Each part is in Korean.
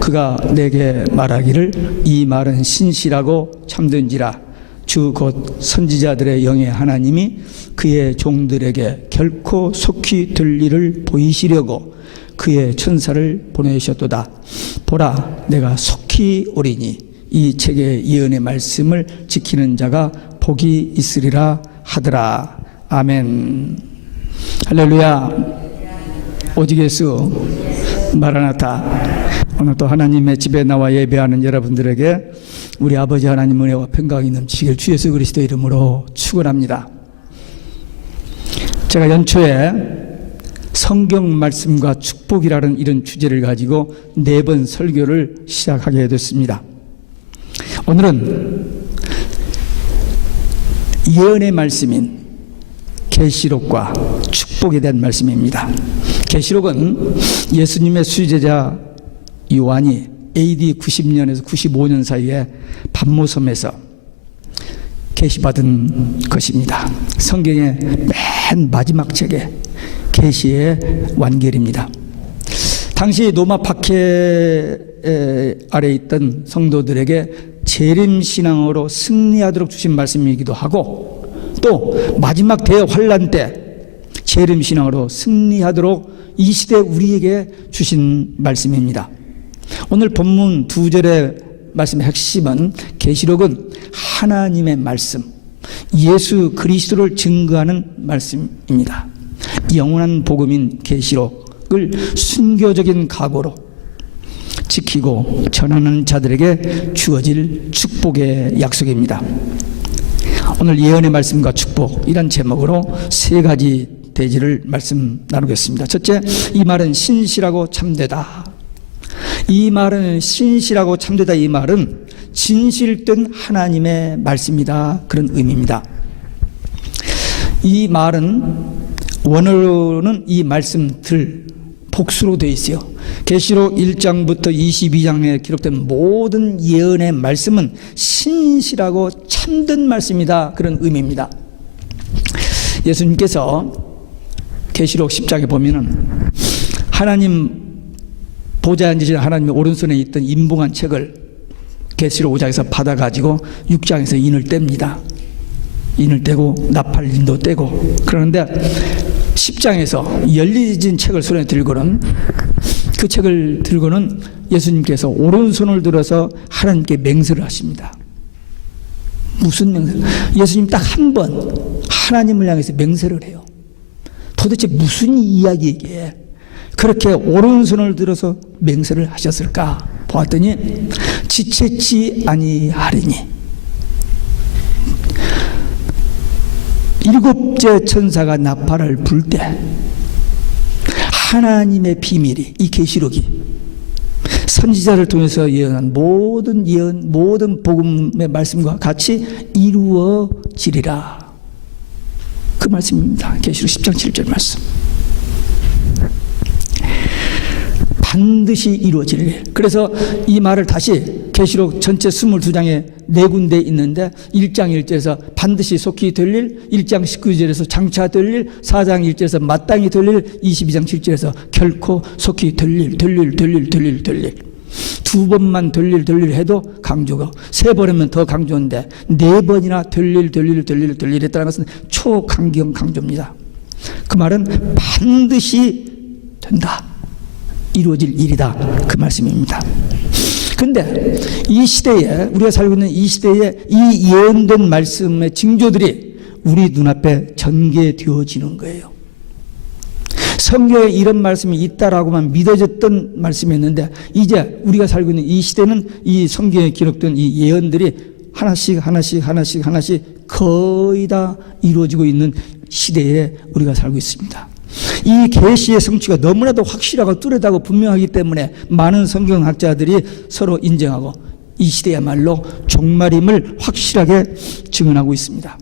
그가 내게 말하기를 이 말은 신실하고 참된지라 주 곧 선지자들의 영의 하나님이 그의 종들에게 결코 속히 될 일을 보이시려고 그의 천사를 보내셨도다. 보라, 내가 속히 오리니 이 책의 예언의 말씀을 지키는 자가 복이 있으리라 하더라. 아멘. 할렐루야. 오직 예수 마라나타. 오늘 또 하나님의 집에 나와 예배하는 여러분들에게 우리 아버지 하나님 은혜와 평강이 넘치길 주 예수 그리스도 이름으로 축원합니다. 제가 연초에 성경 말씀과 축복이라는 이런 주제를 가지고 4번 설교를 시작하게 됐습니다. 오늘은 예언의 말씀인 계시록과 축복에 대한 말씀입니다. 계시록은 예수님의 수제자 요한이 AD 90년에서 95년 사이에 반모섬에서 계시받은 것입니다. 성경의 맨 마지막 책에 계시의 완결입니다. 당시 로마 박해 아래 있던 성도들에게 재림신앙으로 승리하도록 주신 말씀이기도 하고 또 마지막 대환란 때 재림신앙으로 승리하도록 이 시대 우리에게 주신 말씀입니다. 오늘 본문 2절의 말씀의 핵심은 계시록은 하나님의 말씀, 예수 그리스도를 증거하는 말씀입니다. 영원한 복음인 계시록을 순교적인 각오로 지키고 전하는 자들에게 주어질 축복의 약속입니다. 오늘 예언의 말씀과 축복 이란 제목으로 3가지 대지를 말씀 나누겠습니다. 첫째, 이 말은 신실하고 참되다. 이 말은 신실하고 참되다. 이 말은 진실된 하나님의 말씀이다. 그런 의미입니다. 이 말은 원어로는 이 말씀들 복수로 되어 있어요. 계시록 1장부터 22장에 기록된 모든 예언의 말씀은 신실하고 참된 말씀이다. 그런 의미입니다. 예수님께서 계시록 10장에 보면은 하나님 보좌에 앉으신 하나님의 오른손에 있던 인봉한 책을 계시록 5장에서 받아가지고 6장에서 인을 뗍니다. 인을 떼고 나팔인도 떼고 그러는데 10장에서 열리진 책을 손에 들고는 그 책을 들고는 예수님께서 오른손을 들어서 하나님께 맹세를 하십니다. 무슨 맹세? 예수님 딱 한 번 하나님을 향해서 맹세를 해요. 도대체 무슨 이야기이기에 그렇게 오른손을 들어서 맹세를 하셨을까 보았더니 지체치 아니하리니 7째 천사가 나팔을 불 때 하나님의 비밀이 이 계시록이 선지자를 통해서 예언한 모든 예언 모든 복음의 말씀과 같이 이루어지리라. 그 말씀입니다. 계시록 10장 7절 말씀. 반드시 이루어질 일. 그래서 이 말을 다시 계시록 전체 22장에 4군데 있는데 1장 1절에서 반드시 속히 될 일, 1장 19절에서 장차 될 일, 4장 1절에서 마땅히 될 일, 22장 7절에서 결코 속히 될 일. 2번만 될 일 해도 강조가 3번이면 더 강조인데 4번이나 될 일 했다는 것은 초강경 강조입니다. 그 말은 반드시 된다. 이루어질 일이다. 그 말씀입니다. 그런데 이 시대에 우리가 살고 있는 이 시대에 이 예언된 말씀의 징조들이 우리 눈앞에 전개되어지는 거예요. 성경에 이런 말씀이 있다라고만 믿어졌던 말씀이었는데 이제 우리가 살고 있는 이 시대는 이 성경에 기록된 이 예언들이 하나씩 거의 다 이루어지고 있는 시대에 우리가 살고 있습니다. 이 계시의 성취가 너무나도 확실하고 뚜렷하고 분명하기 때문에 많은 성경학자들이 서로 인정하고 이 시대야말로 종말임을 확실하게 증언하고 있습니다.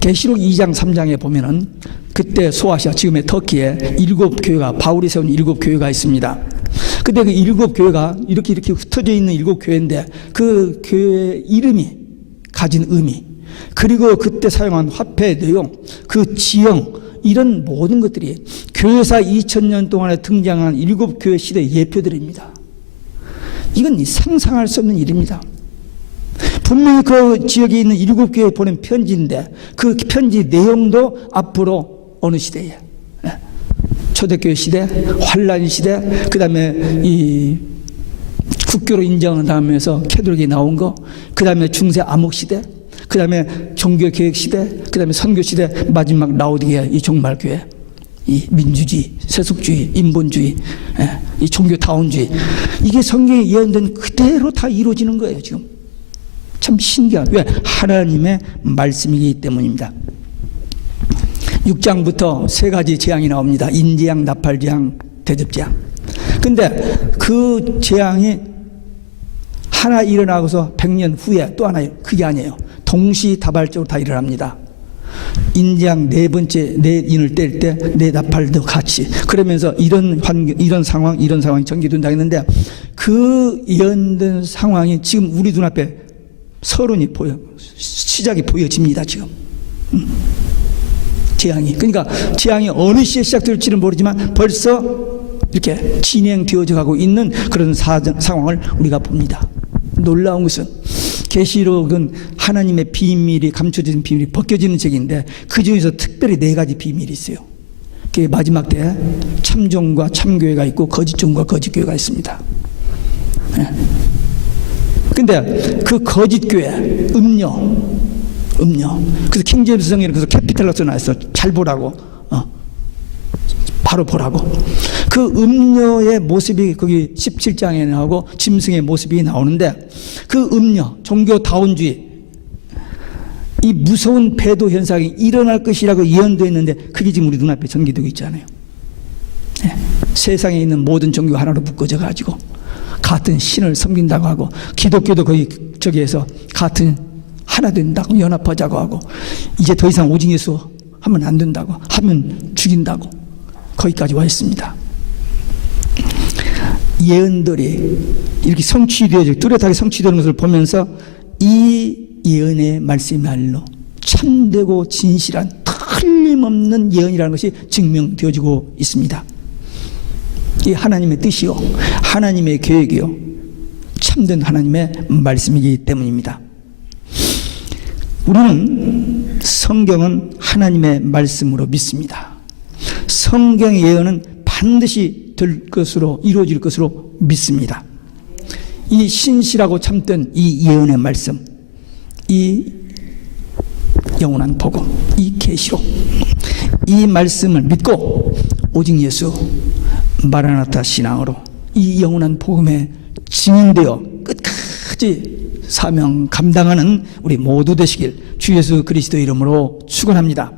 계시록 2장 3장에 보면은 그때 소아시아 지금의 터키에 7교회가 바울이 세운 7교회가 있습니다. 근데 그 7교회가 이렇게 흩어져 있는 7교회인데 그 교회의 이름이 가진 의미 그리고 그때 사용한 화폐의 내용 그 지형 이런 모든 것들이 교회사 2000년 동안에 등장한 7교회 시대의 예표들입니다. 이건 상상할 수 없는 일입니다. 분명히 그 지역에 있는 7교회에 보낸 편지인데 그 편지 내용도 앞으로 어느 시대에 초대교회 시대, 환란 시대, 그 다음에 이 국교로 인정하면서 캐톨릭이 나온 거, 그 다음에 중세 암흑 시대, 그 다음에 종교개혁 시대, 그 다음에 선교 시대, 마지막 라오디게아 이 종말교회, 이 민주주의, 세속주의, 인본주의, 이 종교다운주의, 이게 성경에 예언된 그대로 다 이루어지는 거예요. 지금 참 신기한, 왜? 하나님의 말씀이기 때문입니다. 6장부터 3가지 재앙이 나옵니다. 인재앙, 나팔재앙, 대접재앙. 근데 그 재앙이 하나 일어나고서 100년 후에 또 하나, 그게 아니에요. 동시다발적으로 다 일어납니다. 인재앙 4번째 내 인을 뗄 때 내 나팔도 같이, 그러면서 이런 환경, 이런 상황이 전개된다 했는데 그 예언된 상황이 지금 우리 눈앞에 서론이 시작이 보여집니다. 지금 재앙이, 그러니까 재앙이 어느 시에 시작될지는 모르지만 벌써 이렇게 진행되어져 가고 있는 그런 상황을 우리가 봅니다. 놀라운 것은 계시록은 하나님의 비밀이, 감춰진 비밀이 벗겨지는 책인데 그 중에서 특별히 4가지 비밀이 있어요. 그게 마지막 때에 참종과 참교회가 있고 거짓종과 거짓교회가 있습니다. 근데 그 거짓교회, 음녀. 그래서 킹제임스 성경에 그래서 캐피탈로 써놨어. 잘 보라고. 바로 보라고. 그 음녀의 모습이 거기 17장에 나오고 짐승의 모습이 나오는데 그 음녀, 종교다운주의, 이 무서운 배도 현상이 일어날 것이라고 예언되어 있는데 그게 지금 우리 눈앞에 전개되고 있잖아요. 세상에 있는 모든 종교가 하나로 묶어져 가지고 같은 신을 섬긴다고 하고, 기독교도 거의 저기에서 같은 하나 된다고 연합하자고 하고, 이제 더 이상 오직 예수 하면 안 된다고, 하면 죽인다고, 거기까지 와 있습니다. 예언들이 이렇게 성취되어지고 뚜렷하게 성취되는 것을 보면서 이 예언의 말씀이야말로 참되고 진실한 틀림없는 예언이라는 것이 증명되어지고 있습니다. 이 하나님의 뜻이요, 하나님의 계획이요, 참된 하나님의 말씀이기 때문입니다. 우리는 성경은 하나님의 말씀으로 믿습니다. 성경의 예언은 반드시 될 것으로, 이루어질 것으로 믿습니다. 이 신실하고 참된 이 예언의 말씀, 이 영원한 복음, 이 계시록, 이 말씀을 믿고 오직 예수 마라나타 신앙으로 이 영원한 복음에 증인되어 끝까지 사명 감당하는 우리 모두 되시길 주 예수 그리스도 이름으로 축원합니다.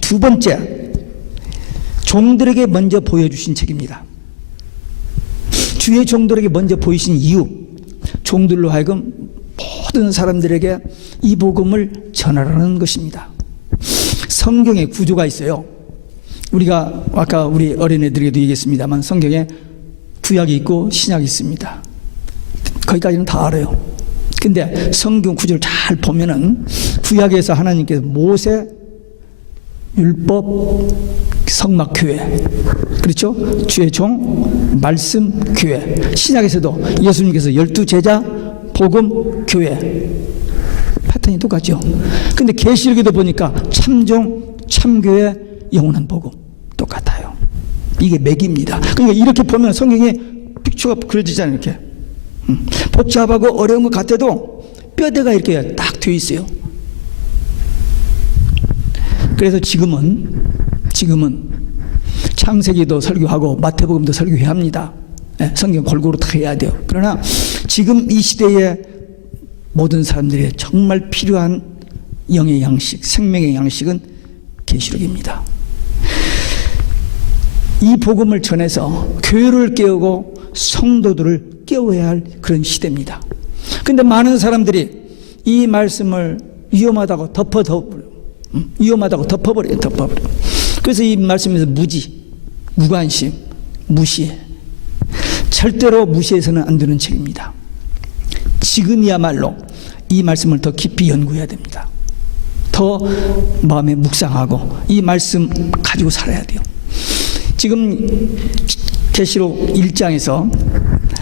2번째, 종들에게 먼저 보여주신 책입니다. 주의 종들에게 먼저 보이신 이유, 종들로 하여금 모든 사람들에게 이 복음을 전하라는 것입니다. 성경에 구조가 있어요. 우리가 아까 우리 어린애들에게도 얘기했습니다만 성경에 구약이 있고 신약이 있습니다. 거기까지는 다 알아요. 근데 성경 구조를 잘 보면은 구약에서 하나님께서 모세, 율법, 성막교회, 그렇죠? 주의 종, 말씀, 교회. 신약에서도 예수님께서 12제자, 복음, 교회. 패턴이 똑같죠. 근데 계시록에도 보니까 참종, 참교회, 영원한 복음 똑같아요. 이게 맥입니다. 그러니까 이렇게 보면 성경에 픽처가 그려지잖아요. 이렇게 복잡하고 어려운 것 같아도 뼈대가 이렇게 딱 되어 있어요. 그래서 지금은 창세기도 설교하고 마태복음도 설교해야 합니다. 성경 골고루 다 해야 돼요. 그러나 지금 이 시대에 모든 사람들이 정말 필요한 영의 양식, 생명의 양식은 계시록입니다. 이 복음을 전해서 교회를 깨우고 성도들을 깨워야 할 그런 시대입니다. 그런데 많은 사람들이 이 말씀을 위험하다고 덮어버려요. 그래서 이 말씀에서 무관심, 무시해. 절대로 무시해서는 안 되는 책입니다. 지금이야말로 이 말씀을 더 깊이 연구해야 됩니다. 더 마음에 묵상하고 이 말씀 가지고 살아야 돼요. 지금 계시록 1장에서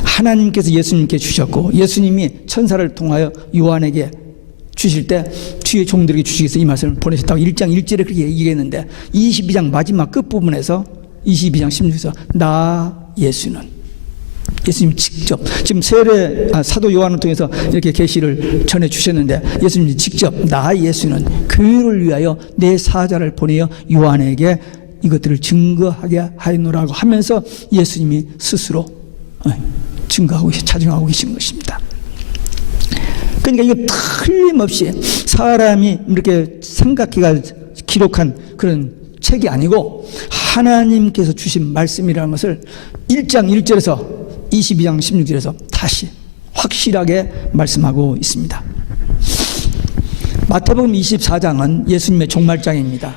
하나님께서 예수님께 주셨고 예수님이 천사를 통하여 요한에게 주실 때 주의 종들에게 주시기 위해서 이 말씀을 보내셨다고 1장 1절에 그렇게 얘기했는데 22장 마지막 끝부분에서 22장 16절에서 나 예수님 직접 지금 사도 요한을 통해서 이렇게 계시를 전해 주셨는데 예수님이 직접 나 예수는 교회를 위하여 내 사자를 보내어 요한에게 이것들을 증거하게 하였노라고 하면서 예수님이 스스로 증거하고 자증하고 계신 것입니다. 그러니까 이거 틀림없이 사람이 이렇게 생각해가 기록한 그런 책이 아니고 하나님께서 주신 말씀이라는 것을 1장 1절에서 22장 16절에서 다시 확실하게 말씀하고 있습니다. 마태복음 24장은 예수님의 종말장입니다.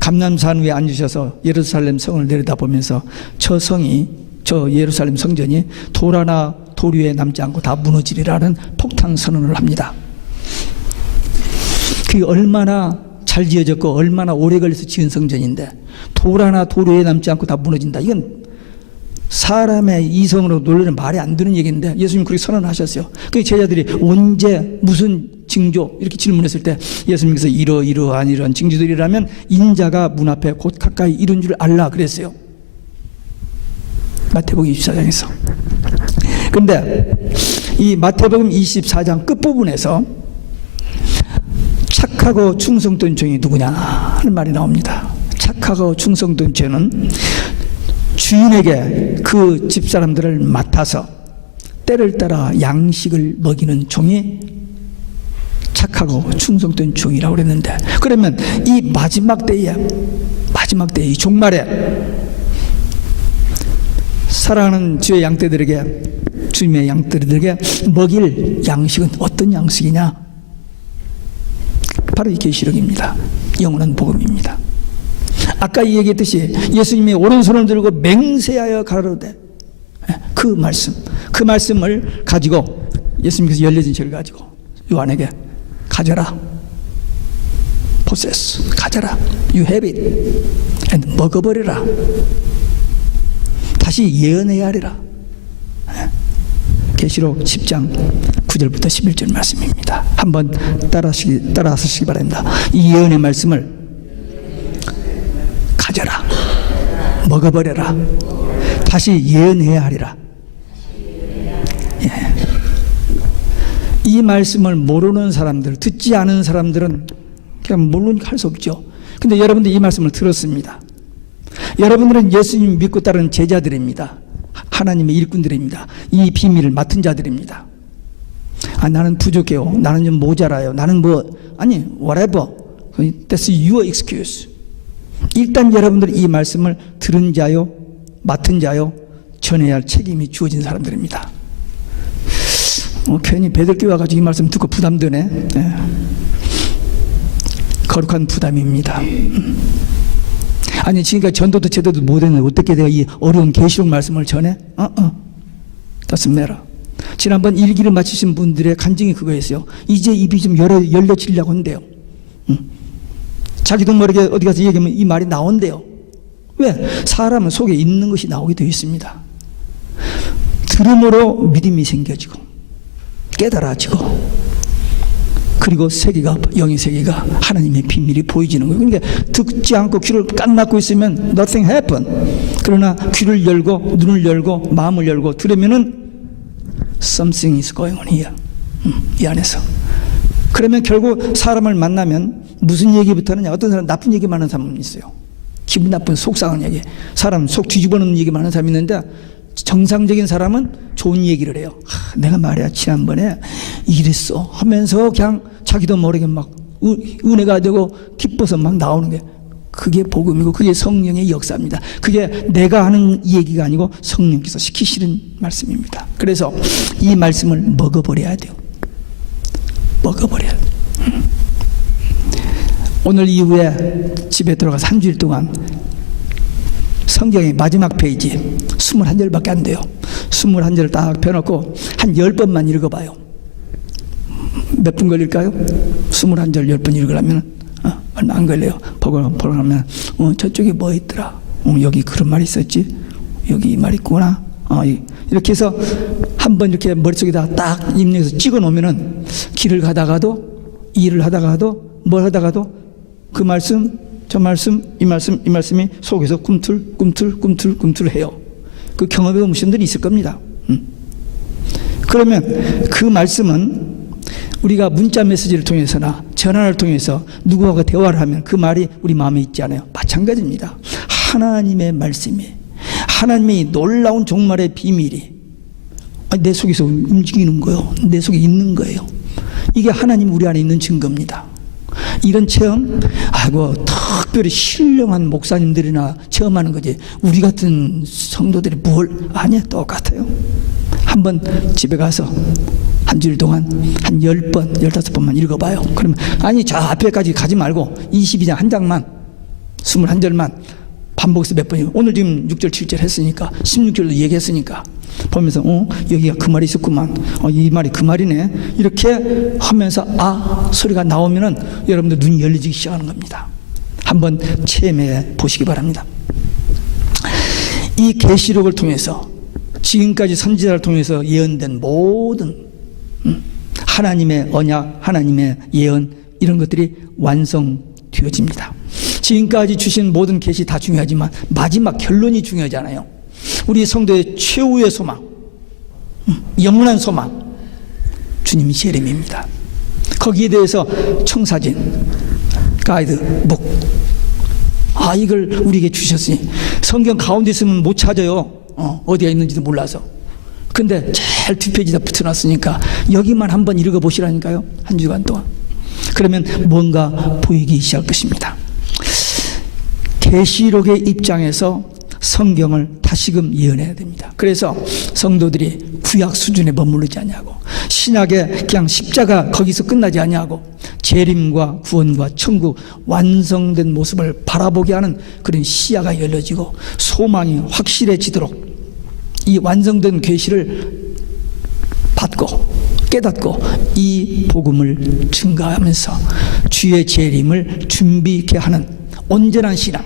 감람산 위에 앉으셔서 예루살렘 성을 내려다보면서 저 예루살렘 성전이 돌 하나 돌 위에 남지 않고 다 무너지리라는 폭탄 선언을 합니다. 그게 얼마나 잘 지어졌고 얼마나 오래 걸려서 지은 성전인데 돌 하나 돌 위에 남지 않고 다 무너진다. 이건 사람의 이성으로 논리는 말이 안 되는 얘기인데 예수님 그렇게 선언하셨어요. 그 제자들이 언제 무슨 징조 이렇게 질문했을 때 예수님께서 이러한 징조들이라면 인자가 문 앞에 곧 가까이 이른 줄 알라 그랬어요. 마태복음 24장에서. 그런데 이 마태복음 24장 끝부분에서 착하고 충성된 종이 누구냐 하는 말이 나옵니다. 착하고 충성된 종은 주인에게 그 집사람들을 맡아서 때를 따라 양식을 먹이는 종이 착하고 충성된 종이라고 그랬는데 그러면 이 마지막 때에 이 종말에 사랑하는 주의 양떼들에게 주님의 양떼들에게 먹일 양식은 어떤 양식이냐? 바로 이 계시록입니다. 영원한 복음입니다. 아까 얘기했듯이 예수님이 오른손을 들고 맹세하여 가로되 그 말씀을 가지고 예수님께서 열려진 책을 가지고 요한에게 가져라, possess, 가져라, you have it, and 먹어버려라, 다시 예언해야 하리라. 계시록 10장 9절부터 11절 말씀입니다. 한번 따라하시기 바랍니다. 이 예언의 말씀을 가져라, 먹어버려라, 다시 예언해야 하리라. 예. 이 말씀을 모르는 사람들, 듣지 않은 사람들은 그냥 모르니까 할 수 없죠. 근데 여러분들 이 말씀을 들었습니다. 여러분들은 예수님 믿고 따르는 제자들입니다. 하나님의 일꾼들입니다. 이 비밀을 맡은 자들입니다. 나는 부족해요. 나는 좀 모자라요. 나는 whatever. That's your excuse. 일단 여러분들 이 말씀을 들은 자요, 맡은 자요, 전해야 할 책임이 주어진 사람들입니다. 괜히 배들기 와가지고 이 말씀 듣고 부담되네. 네. 거룩한 부담입니다. 아니 지금까지 전도도 제도도 못했는데 어떻게 내가 이 어려운 계시록 말씀을 전해? Doesn't matter. 지난번 일기를 마치신 분들의 간증이 그거였어요. 이제 입이 좀 열려지려고 한대요. 자기도 모르게 어디 가서 얘기하면 이 말이 나온대요. 왜? 사람은 속에 있는 것이 나오게 되어 있습니다. 들음으로 믿음이 생겨지고 깨달아지고 그리고 세계가, 영의 세계가 하나님의 비밀이 보여지는 거예요. 그러니까 듣지 않고 귀를 깜막고 있으면 nothing happen. 그러나 귀를 열고 눈을 열고 마음을 열고 들으면은 something is going on here. 이 안에서. 그러면 결국 사람을 만나면 무슨 얘기부터 하느냐? 어떤 사람은 나쁜 얘기만 하는 사람은 있어요. 기분 나쁜 속상한 얘기. 사람 속 뒤집어 놓는 얘기만 하는 사람이 있는데 정상적인 사람은 좋은 얘기를 해요. 내가 말이야 지난번에 이랬어 하면서 그냥 자기도 모르게 막 은혜가 되고 기뻐서 막 나오는 게 그게 복음이고 그게 성령의 역사입니다. 그게 내가 하는 얘기가 아니고 성령께서 시키시는 말씀입니다. 그래서 이 말씀을 먹어버려야 돼요. 먹어버려야 돼요. 오늘 이후에 집에 들어가서 한 주일 동안 성경의 마지막 페이지 21절밖에 안 돼요. 21절을 딱 펴놓고 한 10번만 읽어봐요. 몇 분 걸릴까요? 21절 10번 읽으려면 얼마 안 걸려요. 보고 하면 저쪽에 뭐 있더라. 여기 그런 말이 있었지. 여기 이 말 있구나. 이렇게 해서 한번 이렇게 머릿속에다 딱 입력해서 찍어 놓으면은 길을 가다가도 일을 하다가도 뭘 하다가도 그 말씀 저 말씀 이 말씀이 속에서 꿈틀 해요. 그 경험해 본 분들이 있을 겁니다. 그러면 그 말씀은 우리가 문자 메시지를 통해서나 전화를 통해서 누구와 대화를 하면 그 말이 우리 마음에 있지 않아요? 마찬가지입니다. 하나님의 말씀이, 하나님의 놀라운 종말의 비밀이 내 속에서 움직이는 거예요. 내 속에 있는 거예요. 이게 하나님 우리 안에 있는 증거입니다. 이런 체험, 특별히 신령한 목사님들이나 체험하는 거지. 우리 같은 성도들이 아니야, 똑같아요. 한번 집에 가서 한 주일 동안 한 10번, 15번만 읽어봐요. 그러면 저 앞에까지 가지 말고 22장 한 장만, 21절만 반복해서 몇 번이요. 오늘 지금 6절, 7절 했으니까 16절도 얘기했으니까 보면서 여기가 그 말이 있었구만. 이 말이 그 말이네. 이렇게 하면서 소리가 나오면은 여러분들 눈이 열리기 시작하는 겁니다. 한번 체험해 보시기 바랍니다. 이 계시록을 통해서 지금까지 선지자를 통해서 예언된 모든 하나님의 언약, 하나님의 예언 이런 것들이 완성되어집니다. 지금까지 주신 모든 계시 다 중요하지만 마지막 결론이 중요하잖아요. 우리 성도의 최후의 소망, 영원한 소망, 주님이 재림입니다. 거기에 대해서 청사진, 가이드북, 이걸 우리에게 주셨으니 성경 가운데 있으면 못 찾아요. 어디가 있는지도 몰라서. 근데 제일 뒷페이지에다 붙여놨으니까 여기만 한번 읽어보시라니까요. 한 주간 동안. 그러면 뭔가 보이기 시작할 것입니다. 계시록의 입장에서 성경을 다시금 예언해야 됩니다. 그래서 성도들이 구약 수준에 머무르지 아니하고 신약의 그냥 십자가 거기서 끝나지 아니하고 재림과 구원과 천국 완성된 모습을 바라보게 하는 그런 시야가 열려지고 소망이 확실해지도록 이 완성된 계시를 받고 깨닫고 이 복음을 증가하면서 주의 재림을 준비케 하는 온전한 신앙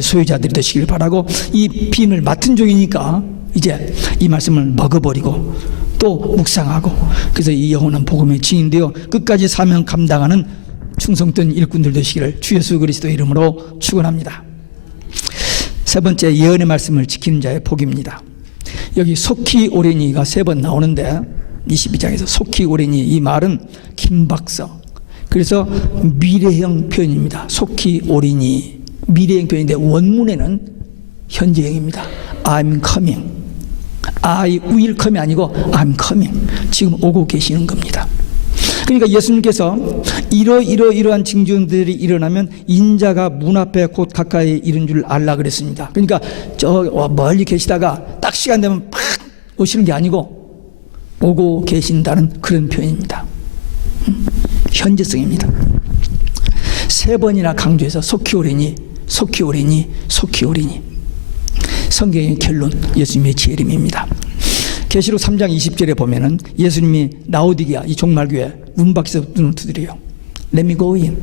소유자들이 되시길 바라고, 이 비밀 맡은 종이니까 이제 이 말씀을 먹어버리고 또 묵상하고, 그래서 이 영원한 복음에 증인되어 끝까지 사명 감당하는 충성된 일꾼들 되시기를 주 예수 그리스도의 이름으로 축원합니다. 세 번째, 예언의 말씀을 지키는 자의 복입니다. 여기 속히 오리니가 3번 나오는데 22장에서 속히 오리니, 이 말은 긴박서, 그래서 미래형 표현입니다. 속히 오리니 미래형 표현인데 원문에는 현재형입니다. I'm coming. I will come이 아니고 I'm coming. 지금 오고 계시는 겁니다. 그러니까 예수님께서 이러한 징조들이 일어나면 인자가 문 앞에 곧 가까이 이른 줄 알라 그랬습니다. 그러니까 저 멀리 계시다가 딱 시간 되면 팍 오시는 게 아니고 오고 계신다는 그런 표현입니다. 현재성입니다. 3번이나 강조해서 속히 오리니, 속히 오리니, 속히 오리니. 성경의 결론, 예수님의 재림입니다. 계시록 3장 20절에 보면은 예수님이 라오디게아, 이 종말교회 문 밖에서 눈을 두드려요. Let me go in.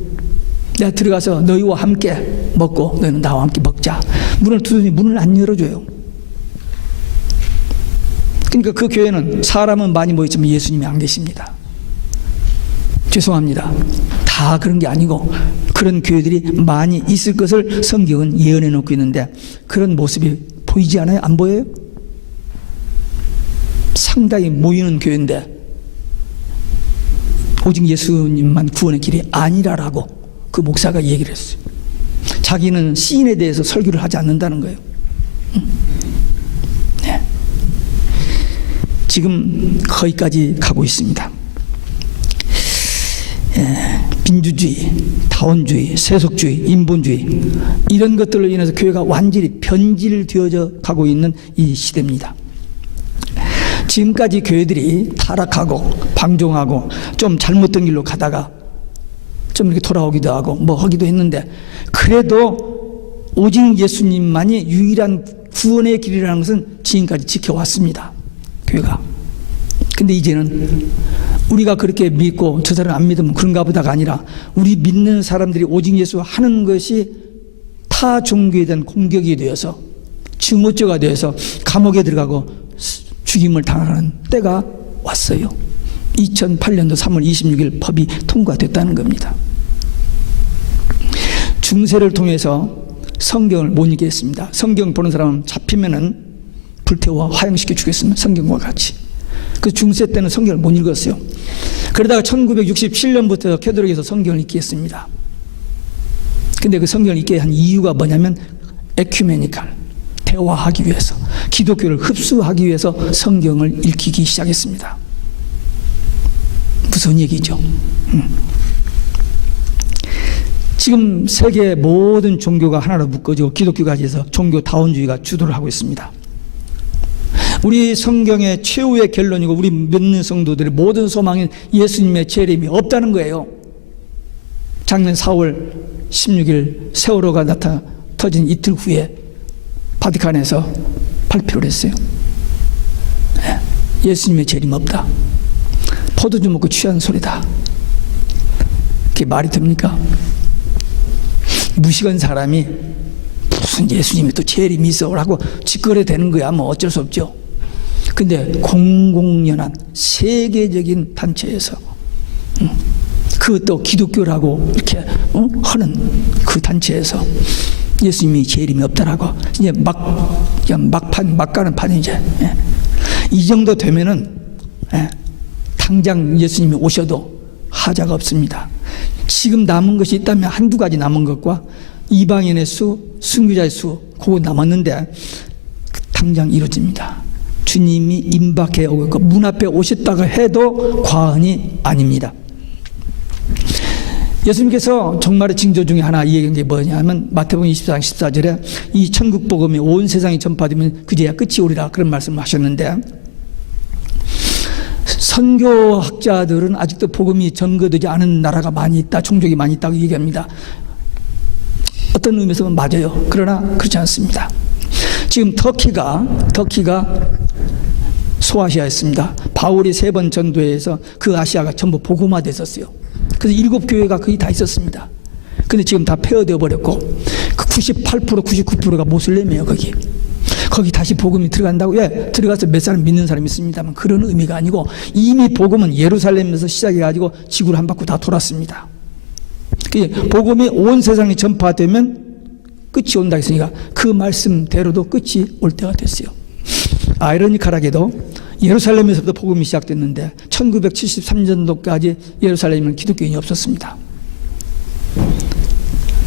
내가 들어가서 너희와 함께 먹고 너희는 나와 함께 먹자. 문을 두드리니 문을 안 열어줘요. 그러니까 그 교회는 사람은 많이 모였지만 예수님이 안 계십니다. 죄송합니다. 다 그런 게 아니고 그런 교회들이 많이 있을 것을 성경은 예언해 놓고 있는데 그런 모습이 보이지 않아요? 안 보여요? 상당히 모이는 교회인데 오직 예수님만 구원의 길이 아니라라고 그 목사가 얘기를 했어요. 자기는 시인에 대해서 설교를 하지 않는다는 거예요. 네. 지금 거기까지 가고 있습니다. 민주주의, 다원주의, 세속주의, 인본주의 이런 것들로 인해서 교회가 완전히 변질되어져 가고 있는 이 시대입니다. 지금까지 교회들이 타락하고 방종하고 좀 잘못된 길로 가다가 좀 이렇게 돌아오기도 하고 뭐 하기도 했는데 그래도 오직 예수님만이 유일한 구원의 길이라는 것은 지금까지 지켜왔습니다. 교회가. 근데 이제는 우리가 그렇게 믿고 저 사람 안 믿으면 그런가 보다가 아니라 우리 믿는 사람들이 오직 예수 하는 것이 타 종교에 대한 공격이 되어서 증오죄가 되어서 감옥에 들어가고 죽임을 당하는 때가 왔어요. 2008년도 3월 26일 법이 통과됐다는 겁니다. 중세를 통해서 성경을 못 읽게 했습니다. 성경 보는 사람은 잡히면은 불태워 화형시켜 주겠습니다. 성경과 같이. 그 중세 때는 성경을 못 읽었어요. 그러다가 1967년부터 캐톨릭에서 성경을 읽게 했습니다. 근데 그 성경을 읽게 한 이유가 뭐냐면 에큐메니칼, 대화하기 위해서, 기독교를 흡수하기 위해서 성경을 읽히기 시작했습니다. 무슨 얘기죠? 지금 세계 모든 종교가 하나로 묶어지고 기독교까지 해서 종교다원주의가 주도를 하고 있습니다. 우리 성경의 최후의 결론이고 우리 믿는 성도들의 모든 소망인 예수님의 재림이 없다는 거예요. 작년 4월 16일 세월호가 터진 이틀 후에 바티칸에서 발표를 했어요. 예수님의 재림 없다. 포도주 먹고 취한 소리다. 그게 말이 됩니까? 무식한 사람이 무슨 예수님이 또 재림이 있어 라고 짓거려 되는 거야. 뭐 어쩔 수 없죠. 근데 공공연한 세계적인 단체에서 그것도 기독교라고 이렇게 하는 그 단체에서 예수님이 재림이 없다라고 이제 막 가는 판이죠. 이 정도 되면은 당장 예수님이 오셔도 하자가 없습니다. 지금 남은 것이 있다면 한두 가지 남은 것과 이방인의 수, 순교자의 수 그거 남았는데 당장 이루어집니다. 주님이 임박해 오고 있고 문 앞에 오셨다고 해도 과언이 아닙니다. 예수님께서 정말의 징조 중에 하나 얘기한 게 뭐냐면 마태복음 24장 14절에 이 천국 복음이 온 세상에 전파되면 그제야 끝이 오리라 그런 말씀을 하셨는데 선교학자들은 아직도 복음이 전거되지 않은 나라가 많이 있다, 종족이 많이 있다고 얘기합니다. 어떤 의미에서는 맞아요. 그러나 그렇지 않습니다. 지금 터키가 소아시아였습니다. 바울이 3번 전도회에서 그 아시아가 전부 복음화됐었어요. 그래서 7교회가 거의 다 있었습니다. 근데 지금 다 폐허되어 버렸고 그 98%, 99%가 모슬렘이에요. 거기 다시 복음이 들어간다고? 예, 들어가서 몇 사람 믿는 사람이 있습니다만 그런 의미가 아니고 이미 복음은 예루살렘에서 시작해가지고 지구를 한 바퀴 다 돌았습니다. 복음이 온 세상에 전파되면 끝이 온다 했으니까 그 말씀대로도 끝이 올 때가 됐어요. 아이러니컬하게도 예루살렘에서부터 복음이 시작됐는데 1973년도까지 예루살렘에는 기독교인이 없었습니다.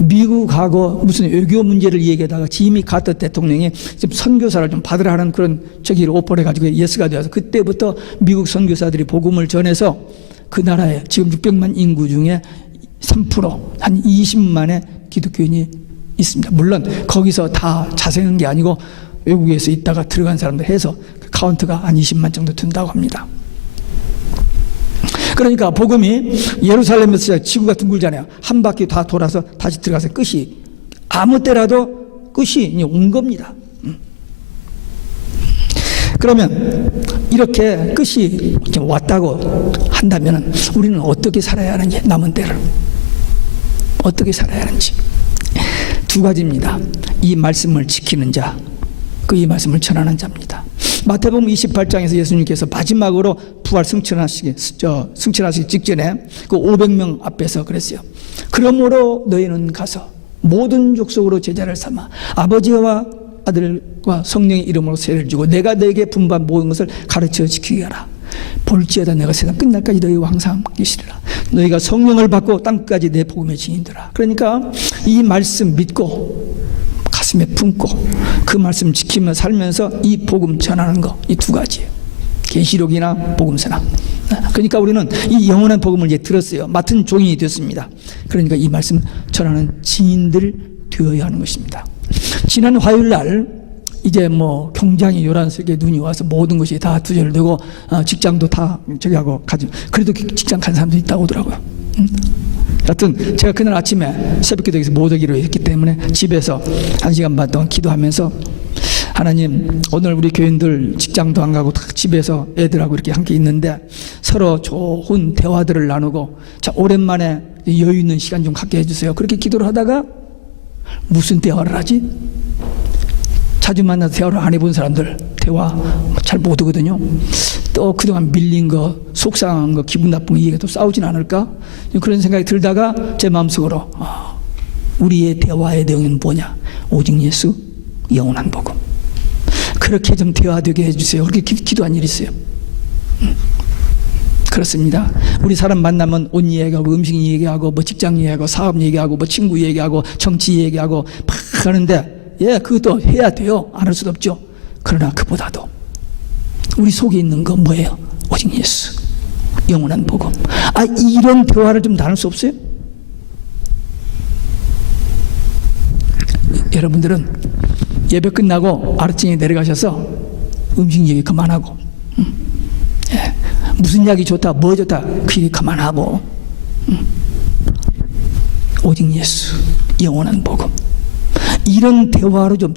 미국하고 무슨 외교 문제를 얘기하다가 지미 카터 대통령이 지금 선교사를 좀 받으라 하는 그런 저기를 오퍼를 해가지고 예스가 되어서 그때부터 미국 선교사들이 복음을 전해서 그 나라에 지금 600만 인구 중에 3% 한 20만의 기독교인이 있습니다. 물론 거기서 다 자생한 게 아니고 외국에서 있다가 들어간 사람들 해서 카운트가 한 20만 정도 된다고 합니다. 그러니까 복음이 예루살렘에서 지구가 둥글잖아요. 한 바퀴 다 돌아서 다시 들어가서 끝이 아무 때라도 끝이 온 겁니다. 그러면 이렇게 끝이 왔다고 한다면 우리는 어떻게 살아야 하는지, 남은 때를 어떻게 살아야 하는지 2가지입니다. 이 말씀을 지키는 자, 이 말씀을 전하는 자입니다. 마태복음 28장에서 예수님께서 마지막으로 부활 승천하시기 직전에 그 500명 앞에서 그랬어요. 그러므로 너희는 가서 모든 족속으로 제자를 삼아 아버지와 아들과 성령의 이름으로 세례를 주고 내가 너에게 분부한 모든 것을 가르쳐 지키게 하라. 볼지어다 내가 세상 끝날까지 너희와 항상 함께 계시리라. 너희가 성령을 받고 땅까지 내 복음의 증인되라. 그러니까 이 말씀 믿고 가슴에 품고 그 말씀 지키며 살면서 이 복음 전하는 거, 이 2가지예요. 계시록이나 복음서나. 그러니까 우리는 이 영원한 복음을 이제 들었어요. 맡은 종이 됐습니다. 그러니까 이 말씀 전하는 증인들 되어야 하는 것입니다. 지난 화요일 날 이제 뭐 경장이 요란스럽게 눈이 와서 모든 것이 다 두절되고 직장도 다 저기 하고 가지. 그래도 직장 간 사람도 있다고 하더라고요. 하여튼 제가 그날 아침에 새벽기도에서 못 오기로 했기 때문에 집에서 1시간 반 동안 기도하면서 하나님, 오늘 우리 교인들 직장도 안 가고 다 집에서 애들하고 이렇게 함께 있는데 서로 좋은 대화들을 나누고, 자, 오랜만에 여유 있는 시간 좀 갖게 해주세요. 그렇게 기도를 하다가 무슨 대화를 하지? 자주 만나서 대화를 안 해본 사람들 대화 잘 못하거든요. 또 그동안 밀린 거, 속상한 거, 기분 나쁜 거 얘기가 또 싸우진 않을까? 그런 생각이 들다가 제 마음속으로 우리의 대화의 내용은 뭐냐? 오직 예수, 영원한 복음. 그렇게 좀 대화되게 해주세요. 그렇게 기도한 일이 있어요. 그렇습니다. 우리 사람 만나면 옷 얘기하고 음식 얘기하고 뭐 직장 얘기하고 사업 얘기하고 뭐 친구 얘기하고 정치 얘기하고 막 하는데, 예, 그것도 해야 돼요. 안 할 수도 없죠. 그러나 그보다도 우리 속에 있는 거 뭐예요? 오직 예수, 영원한 복음. 이런 대화를 좀 나눌 수 없어요? 여러분들은 예배 끝나고 아래층에 내려가셔서 음식 얘기 그만하고, 예, 무슨 약이 좋다, 뭐 좋다, 그 얘기 그만하고, 오직 예수, 영원한 복음. 이런 대화를 좀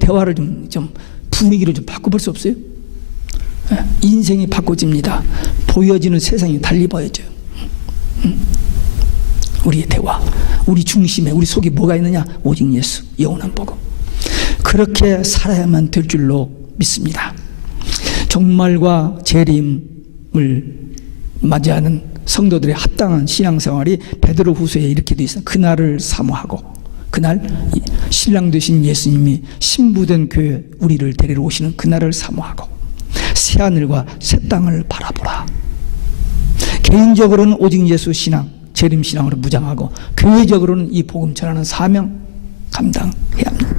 분위기를 좀 바꿔볼 수 없어요? 인생이 바꿔집니다. 보여지는 세상이 달리 보여져요. 우리의 대화, 우리 중심에 우리 속에 뭐가 있느냐? 오직 예수, 영원한 복음. 그렇게 살아야만 될 줄로 믿습니다. 종말과 재림을 맞이하는 성도들의 합당한 신앙생활이 베드로후서에 이렇게 되어 있어요. 그날을 사모하고, 그날 신랑 되신 예수님이 신부된 교회 우리를 데리러 오시는 그날을 사모하고, 새하늘과 새 땅을 바라보라. 개인적으로는 오직 예수 신앙, 재림 신앙으로 무장하고, 교회적으로는 이 복음 전하는 사명 감당해야 합니다.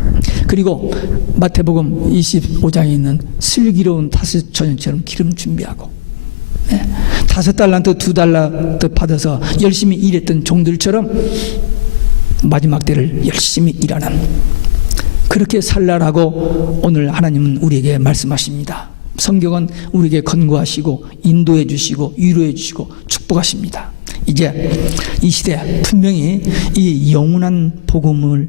그리고 마태복음 25장에 있는 슬기로운 5처녀처럼 기름 준비하고, 5달란트 2달란트 받아서 열심히 일했던 종들처럼 마지막 때를 열심히 일하는, 그렇게 살라라고 오늘 하나님은 우리에게 말씀하십니다. 성경은 우리에게 권고하시고 인도해 주시고 위로해 주시고 축복하십니다. 이제 이 시대에 분명히 이 영원한 복음을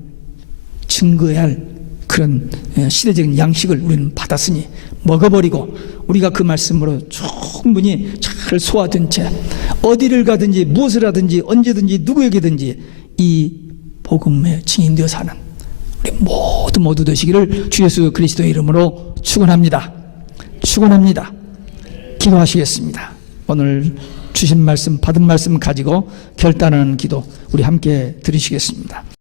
증거해야 할 그런 시대적인 양식을 우리는 받았으니 먹어버리고, 우리가 그 말씀으로 충분히 잘 소화된 채 어디를 가든지 무엇을 하든지 언제든지 누구에게든지 이 복음의 증인되어 사는 우리 모두 되시기를 주 예수 그리스도의 이름으로 축원합니다. 축원합니다. 기도하시겠습니다. 오늘 주신 말씀, 받은 말씀 가지고 결단하는 기도 우리 함께 드리시겠습니다.